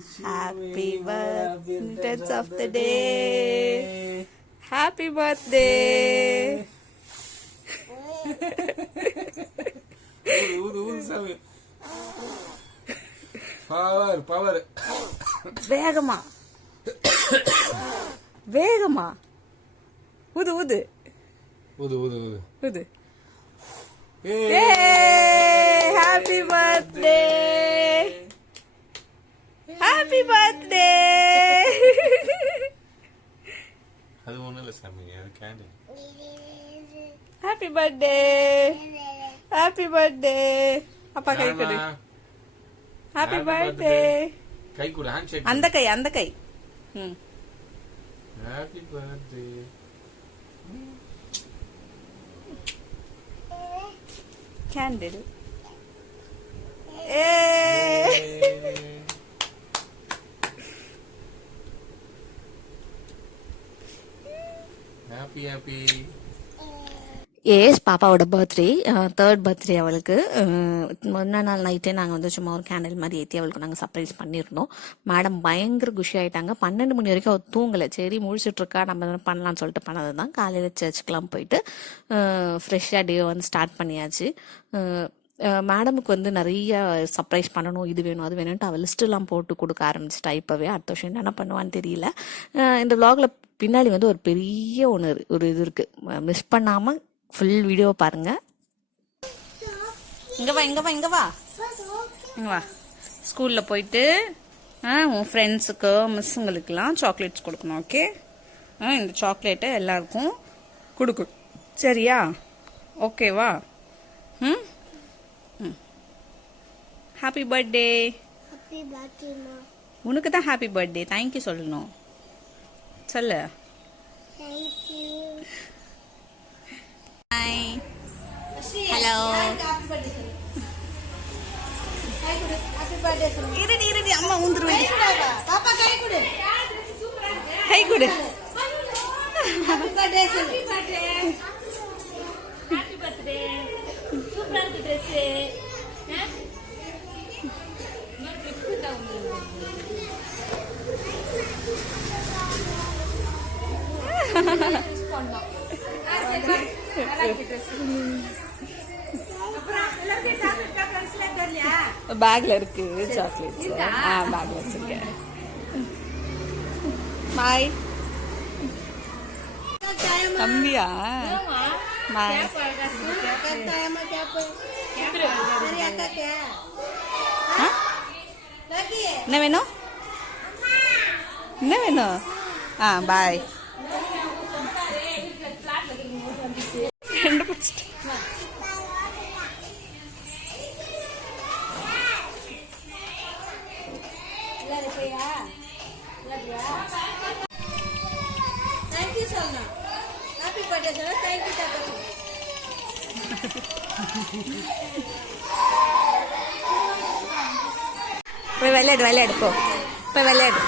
Happy birthday of the day. Happy birthday. Power. வேகமா வேகமா ஊது ஊது ஊது ஊது ஊது ஊது. Happy birthday. Happy birthday. அது ஒண்ணும் இல்ல சாமி, அது candle. Happy birthday. Happy birthday. அப்பா கை கொடு. Happy birthday. கை கொடு, ஹேண்ட் ஷேக். அந்த கை. Happy birthday. Candle. Happy. ஏஸ் பாப்பாவோட பர்த்டே, 3rd பர்த்டே அவளுக்கு. முன்னா நாள் நைட்டே நாங்கள் வந்து சும்மா ஒரு கேண்டில் மாதிரி ஏற்றி அவளுக்கு நாங்கள் சர்ப்ரைஸ் பண்ணியிருந்தோம். மேடம் பயங்கர குஷி ஆகிட்டாங்க. 12 மணி வரைக்கும் அவள் தூங்கலை. சரி முழிச்சிட்டு இருக்கா, நம்ம பண்ணலான்னு சொல்லிட்டு பண்ணது தான். காலையில் சர்ச்சுக்கெலாம் போயிட்டு ஃப்ரெஷ்ஷாக டே வந்து ஸ்டார்ட் பண்ணியாச்சு. மேடமுக்கு வந்து நிறைய சர்ப்ரைஸ் பண்ணணும், இது வேணும் அது வேணும்ட்டு அவள் லிஸ்ட்டெல்லாம் போட்டு கொடுக்க ஆரம்பிச்சிட்டா. இப்போவே அடுத்த வருஷம் என்ன பண்ணுவான்னு தெரியல. இந்த vlogல பின்னாடி வந்து ஒரு பெரிய ஒரு இது இருக்குது, மிஸ் பண்ணாமல் ஃபுல் வீடியோ பாருங்க. இங்க வா. ஸ்கூல்ல போயிட்டு உன் ஃப்ரெண்ட்ஸுக்கு மிஸ்ஸுங்களுக்கெல்லாம் சாக்லேட்ஸ் கொடுக்கணும். ஓகே, இந்த சாக்லேட்டை எல்லாருக்கும் கொடுக்கணும். சரியா? ஓகேவா? Happy birthday. உனக்கு தான் ஹாப்பி பர்த்டே. தேங்க்யூ சொல்லணும். சொல்லு. ஹலோ, இருடி அம்மா ஊந்துருவேன். கை கொடு. பேக்ல இருக்கு சாக்லேட்ஸ். பேக்ல வச்சிருக்கேன். பாய் தம்பியா. பாய். என்ன வேணும்? பாய். தேங்க்யூ சொன்னா. ஹாப்பி பர்த்டே சொன்னா தேங்க்யூ தாத்தா. போய் விளையாடு போ. போய் விளையாடு.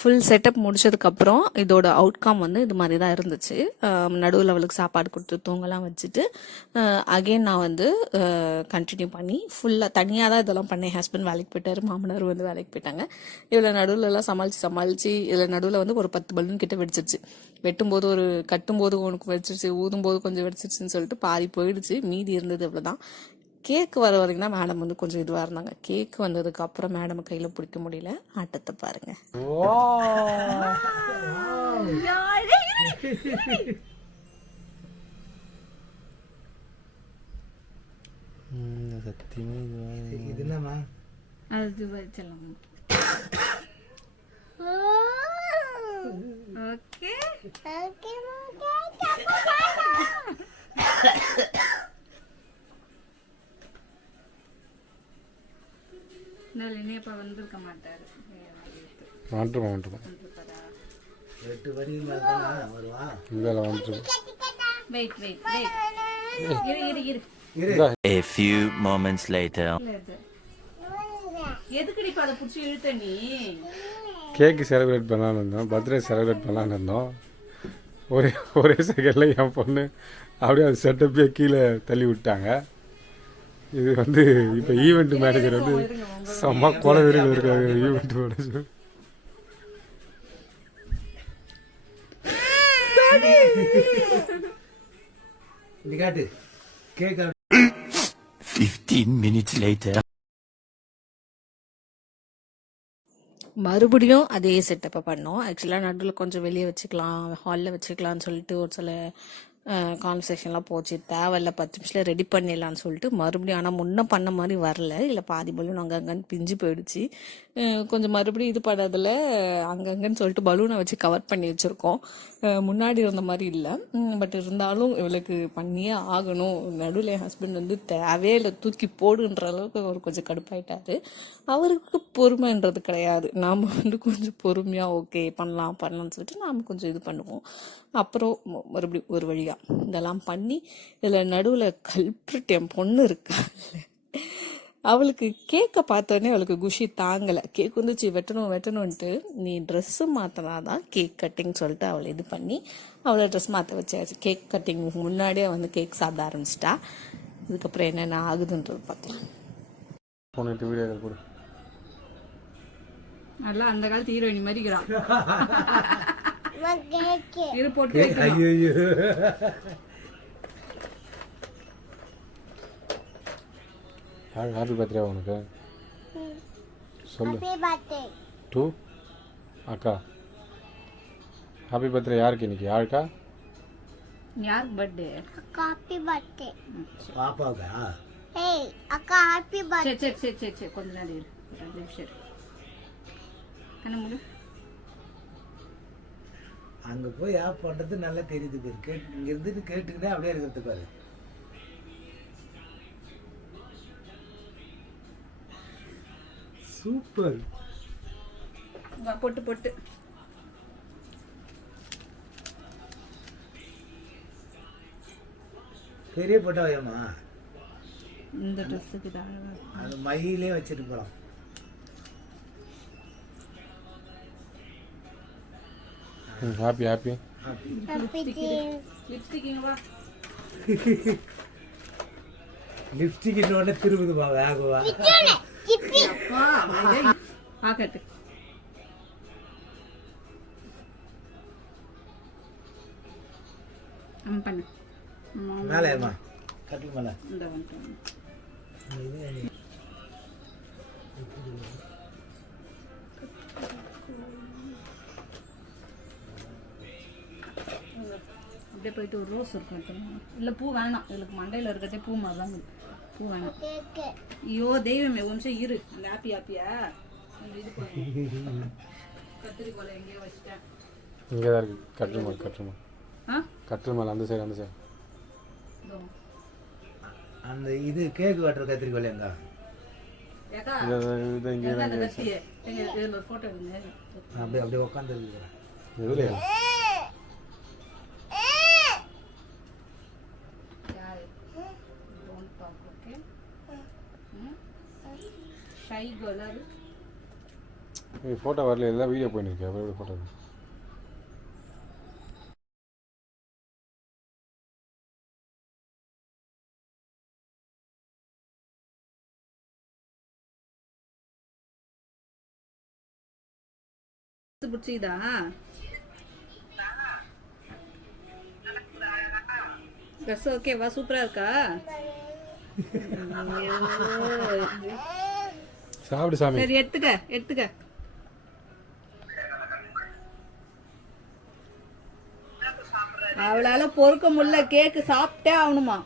ஃபுல் செட்டப் முடிச்சதுக்கப்புறம் இதோட அவுட்கம் வந்து இது மாதிரி தான் இருந்துச்சு. நடுவில் அவளுக்கு சாப்பாடு கொடுத்து தூங்கலாம் வச்சுட்டு அகெயின் நான் வந்து கண்டினியூ பண்ணி ஃபுல்லாக தனியாக தான் இதெல்லாம் பண்ணேன். ஹஸ்பண்ட் வேலைக்கு போயிட்டாரு, மாமனார் வந்து வேலைக்கு போயிட்டாங்க. இவ்வளோ நடுவில் எல்லாம் சமாளித்து இதில் நடுவில் வந்து ஒரு 10 பலூன் கிட்ட வெடிச்சிருச்சு. வெட்டும்போது ஒரு கட்டும்போது உனக்கு வெடிச்சிருச்சு, ஊதும்போது கொஞ்சம் வெடிச்சிருச்சுன்னு சொல்லிட்டு பாதி போயிடுச்சு. மீதி இருந்தது இவ்வளோதான். கேக் வர வரைக்கும் தான் மேடம் வந்து கொஞ்சம் இதுவாக இருந்தாங்க. கேக் வந்ததுக்கு அப்புறம் மேடம் கையில் பிடிக்க முடியல. ஆட்டத்தை பாருங்க. இது என்னம்மா? அது வச்சலாம். ஓகே இனியப்பா வந்திருக்க மாட்டாரு. வந்துருமா 8 மணிக்கு மேலே தானே வருவா. இதில் வந்துருமா. வெயிட் இரு A few moments later. எதுக்குடி பட புடிச்சு இழுத்த நீ? கேக்கு செலிப்ரேட் பண்ணலான்னு இருந்தோம், பர்த்டே செலிப்ரேட் பண்ணலான்னு இருந்தோம். ஒரே செகண்டில் என் பொண்ணு அப்படியே அது செட்டப்பே கீழே தள்ளி விட்டாங்க. இது வந்து இப்போ ஈவெண்ட் மேனேஜர் வந்து செம்ம கொலை வெறியில் இருக்காங்க. ஈவெண்ட் மேனேஜர் இது காட்டு கேக். 15 minutes later. மறுபடியும் அதே செட்டப்பை பண்ணோம். ஆக்சுவலாக நடுவில் கொஞ்சம் வெளியே வச்சுக்கலாம், ஹாலில் வச்சுக்கலாம்னு சொல்லிட்டு ஒரு சில கான்வர்சேஷன்லாம் போச்சு. தேவையில்ல 10 நிமிஷத்தில் ரெடி பண்ணிடலான்னு சொல்லிட்டு மறுபடியும், ஆனால் முன்ன பண்ண மாதிரி வரல. இல்லை பாதி பலூன் அங்கங்கன்னு பிஞ்சு போயிடுச்சு. கொஞ்சம் மறுபடியும் இது பண்ணதில் அங்கங்கன்னு சொல்லிட்டு பலூனை வச்சு கவர் பண்ணி வச்சுருக்கோம். முன்னாடி இருந்த மாதிரி இல்லை. பட் இருந்தாலும் இவளுக்கு பண்ணியே ஆகணும். நடுவில் என் ஹஸ்பண்ட் வந்து தேவையே இல்லை தூக்கி போடுன்ற அளவுக்கு அவர் கொஞ்சம் கடுப்பாயிட்டாரு. அவருக்கு பொறுமைன்றது கிடையாது. நாம் வந்து கொஞ்சம் பொறுமையாக ஓகே பண்ணலாம்னு சொல்லிட்டு நாம் கொஞ்சம் இது பண்ணுவோம். அப்புறம் மறுபடியும் ஒரு வழியாக இதெல்லாம் பண்ணி இதில் நடுவில் கல்பிரிட் என் பொண்ணு இருக்கா, அவளுக்கு கேக்கை பார்த்தோன்னே அவளுக்கு குஷி தாங்கலை. கேக் வந்துச்சு வெட்டணும்ன்ட்டு, நீ ட்ரெஸ்ஸு மாற்றினாதான் கேக் கட்டிங் சொல்லிட்டு அவளை இது பண்ணி அவளை ட்ரெஸ் மாற்ற வச்சாச்சு. கேக் கட்டிங் முன்னாடியே வந்து கேக் சாப்பிட ஆரம்பிச்சிட்டா. இதுக்கப்புறம் என்னென்ன ஆகுதுன்றது பார்க்கலாம். போனிட்டு வீடியோ கூட நல்லா அந்த காலத்து ஹீரோயினி மாதிரி இருக்கிறான். இரு போட்டு கேக் ஐயோ ஹாப்பி பர்த்டே உனக்கு சொல்லு. டூ அக்கா ஹாப்பி பர்த்டே. யாருக்கு இன்னைக்கு? யாருக்கா? யாருக்கு பர்த்டே? Happy birthday பாப்பாவுக்கா? ஏய் அக்கா ஹாப்பி பர்த்டே. சரி கொஞ்ச நேரம் இரு, 2 நிமிஷம் இரு. கண்ண மூடு. அங்க போய் ஆஃப் பண்றது நல்லா தெரியுது பேர். இங்க இருந்துட்டு கேட்டுக்கிட்டே அப்படியே இருக்கிறது பாரு. சூப்பர். பொட்டு பெரிய போட்டோ வையம்மா. இந்த ட்ரெஸ்ஸுக்கு தான் அது மயிலே வச்சுட்டு போலாம். ஹாப்பி லிப்ஸ்டிக் இங்க வா. லிப்ஸ்டிக் இன்னொன்னு திரும்புதுமா வேகவா. பாக்கட்டு பண்ணு மேலேம்மா கட்டில் மேலே. இந்த வந்து அப்படியே போயிட்டு ஒரு ரோஸ் இருக்கும். இல்லை பூ வேணாம், இதுக்கு மண்டையில் இருக்கட்டே பூ மாதிரி தான் பூ வேணாம். ஐயோ தெய்வமே ஒரு நிமிஷம் இரு. அந்த ஹாப்பியா இது பண்ணு. கத்திரிக்கோலை எங்கேயோ வச்சுட்டேன். இங்கே தான் இருக்கு. கட்டில் மேலே அந்த சைடு அந்த இது கேக் வெட்டுற கத்திரிக்கோல் எங்க? அப்படியே அப்படியே உட்காந்து எதுலையா? ஷை கலர் ஃபோட்டோ வரல, எல்லாம் வீடியோ போயின்னு அப்புறம் ஃபோட்டோ பிடிச்சிதா? ட்ரெஸ் ஓகேவா? சூப்பரா இருக்கா? சாப்பிடு சாமி. சரி எடுத்துக்க. அவளால பொறுக்க முடியல, கேக்கு சாப்பிட்டே ஆகணுமா?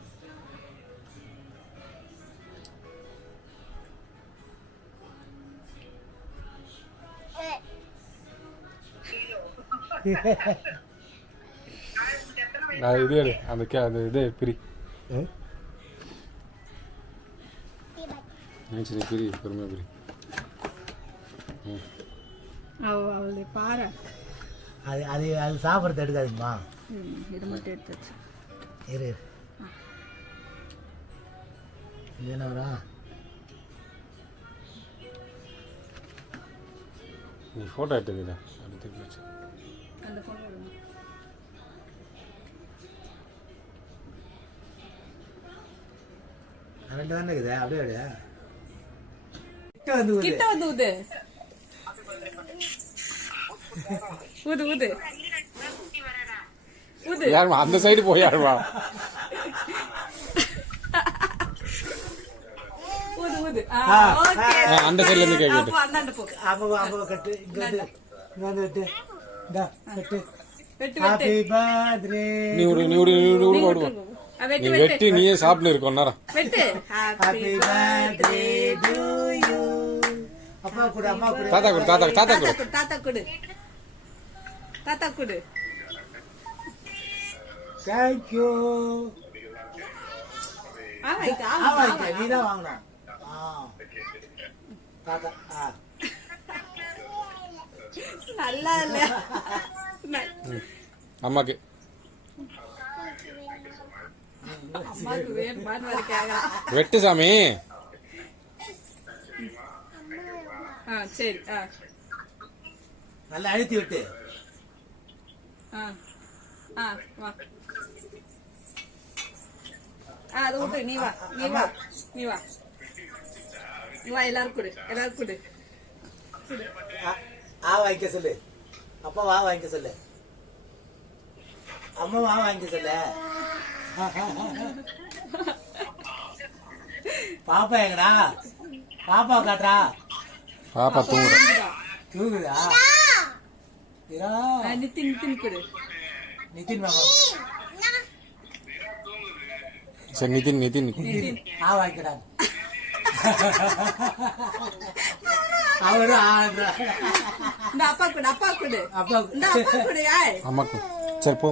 இது அந்த இதே பிரி சரி பிரி, பொறுமையாக பிரி. அவளை பாரு. அது சாப்பிட்றது எடுக்காதுமா. இது மட்டும் எடுத்துச்சு. இரு இது என்ன வரா? நீ ஃபோட்டோ எடுத்துக்கிட்ட அப்படி திருப்பி வச்சு அந்த ஃபோன் எடுங்க. ரெண்டு தானே இருக்குது, அப்படியே எடு. கிட்ட வந்து ஊது. யாருமா அந்த சைடு போய் யாருமா? அந்த சைடுல இருந்து கேக்குது. அப்போ கட்டு, இங்க வந்து கட்டு. Happy birthday. நீ வெட்டி நீயே சாப்பிட்டு இருக்கோம் நேரம். Happy birthday to you. அப்பா கூட, அம்மா கூட. தாத்தா கொடு. Thank you. நீ தான் வாங்கணும். தாத்தா நல்லா இல்ல. அம்மாக்கு வெட்டு சாமி. சரி நல்லா அழுத்தி விட்டு. அது விட்டு நீ வா எல்லாரும் கொடு. வாங்கிக்க சொல்லு. அப்பா வாங்கிக்க சொல்லு. அம்மா வாங்கிக்க சொல்லு. பாப்பா எங்கடா? பாப்பா காட்டுறா. பாப்பா தூங்குதா? நித்தின் கொடு. நிதின் மாமா. சரி நிதின் வாங்கிக்கடா. அவரும் அப்பா கொடு. அம்மாக்கு சரி போ.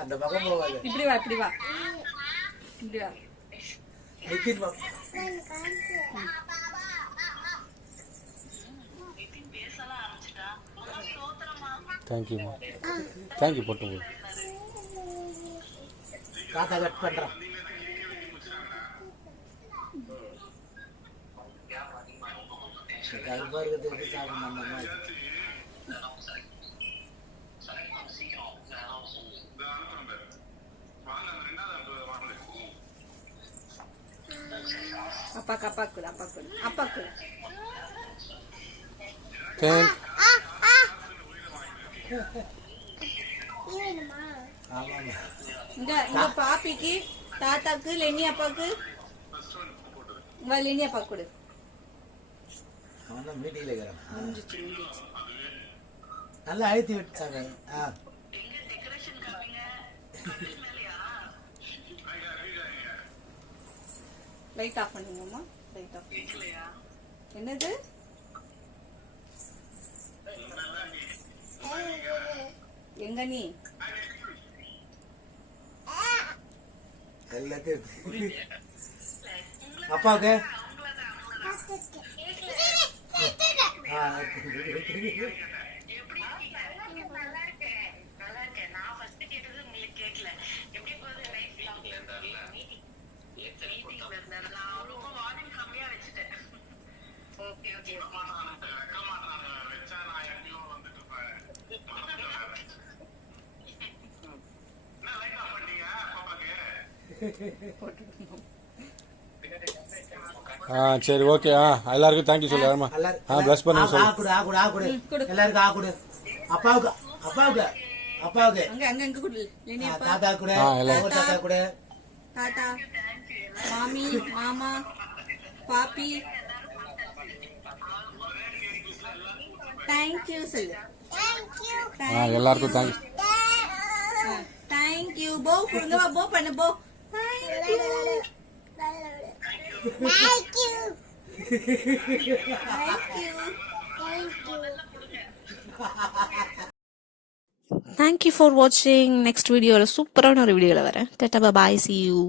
அந்த பக்கம் போவாது. இப்படி வா. நிதின் மாமா. தேங்க்யூ போட்டு போ. தாத்தா கட் பண்றான். கருப்பா இருக்கிறதுக்கு சாப்பிடணும். அப்பா கொடு. இங்க பாப்பிக்கு, தாத்தாக்கு, லெனி அப்பாக்கு. லெனி அப்பா கொடு. அவன் மீட்டிங்ல இருக்கிறான். நல்லா அழுத்தி விட்டாங்க. லைட் ஆஃப் பண்ணுங்கம்மா. Light off. என்னது? எங்க நீ? எல்லாத்தையும் அப்பாவுக்கு சரி ஓகே எல்லாருக்கும் தேங்க்யூ சொல்லு யாருமா ப்ளஸ் பண்ண சொல்லு. எல்லாருக்கும் கொடு. அப்பாவுக்கு அப்பாவுக்கு அப்பாவுக்கு அங்க அங்க அங்க கொடு லேனி அப்பா தாத்தா கூட எல்லாரும். தாத்தா கூட தாத்தா மாமி மாமா பாப்பி தேங்க்யூ சொல்லு எல்லாருக்கும் தேங்க்ஸ். தேங்க்யூ போ கொடுங்க போ பண்ணு போ தேங்க்யூ ஃபார் வாட்சிங். நெக்ஸ்ட் வீடியோவில் சூப்பரான ஒரு வீடியோவில் வரேன். டாடா பாய், see you.